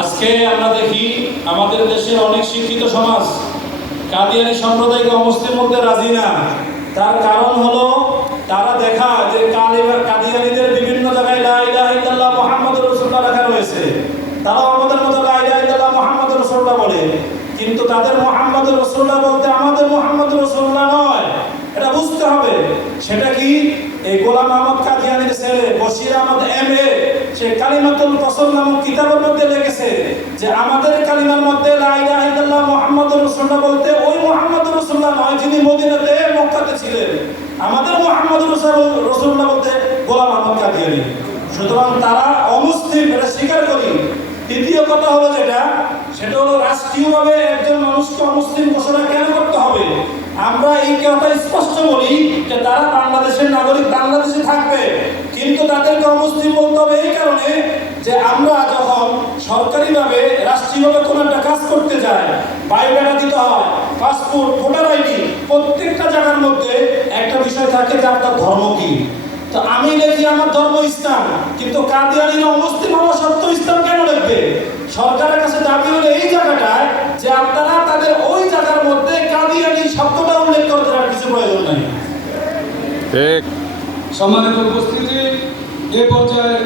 আজকে আমরা দেখি আমাদের দেশের অনেক শিক্ষিত সমাজ কাদিয়ানী সম্প্রদায়কে অমুসলিম বলতে রাজি না। তার কারণ হলো তারা দেখা যে কাদিয়ানীদের বিভিন্ন জায়গায় লা ইলাহা ইল্লাল্লাহ মুহাম্মাদুর রাসূলুল্লাহ লেখা রয়েছে। তারাও আমাদের মতো লা ইলাহা ইল্লাল্লাহ মুহাম্মাদুর রাসূলুল্লাহ বলে, কিন্তু তাদের মুহাম্মাদুর রাসূলুল্লাহ বলতে আমাদের মুহাম্মাদুর রাসূলুল্লাহ নয়। এটা বুঝতে হবে। সেটা কি? এই গোলাম আহমদ কাদিয়ানীর ছেলে বশির আহমদ এমএ সে কালিমাতুল কসম নামক কিতাবের মধ্যে লিখেছে যে আমাদের কালিমার মধ্যে লা ইলাহা ইল্লাল্লাহ মুহাম্মাদুর রাসূলুল্লাহ বলতে ওই মুহাম্মাদুর রাসূলুল্লাহ নয় যিনি মদিনাতে মক্কাতে ছিলেন। আমাদের মুহাম্মাদুর রাসূলুল্লাহ বলতে গোলাম আহমদ কাদিয়ানী। সুতরাং তারা অমুসলিম, এটা স্বীকার করি। দ্বিতীয় কথা হলো সেটা হলো রাষ্ট্রীয়ভাবে একজন মানুষকে অমুসলিম ঘোষণা কেন করতে হবে? আমরা এই কথা স্পষ্ট বলি যে তারা বাংলাদেশের নাগরিক, বাংলাদেশে থাকবে, কিন্তু তাদেরকে অমুসলিম বলতে হবে এই কারণে যে আমরা যখন সরকারিভাবে রাষ্ট্রীয়ভাবে কোনো একটা কাজ করতে যাই, বায়োডাটা দিতে হয়, পাসপোর্ট, ভোটার আইডি, প্রত্যেকটা জায়গার মধ্যে একটা বিষয় থাকে যে আপনার ধর্ম কি। তো আমি লিখি আমার ধর্ম ইসলাম, কিন্তু কাদিয়ানীরা অমুসলিম হওয়া সত্ত্বেও ইসলাম কেন লিখবে? সরকারের কাছে দাবি হলো এই জায়গাটায় যে আপনারা তাদের ওই জায়গার মধ্যে কাদিয়ানী শব্দটা উল্লেখ করতে আর কিছু প্রয়োজন নাই। ঠিক। সম্মানিত উপস্থিতি, এ পর্যায়ে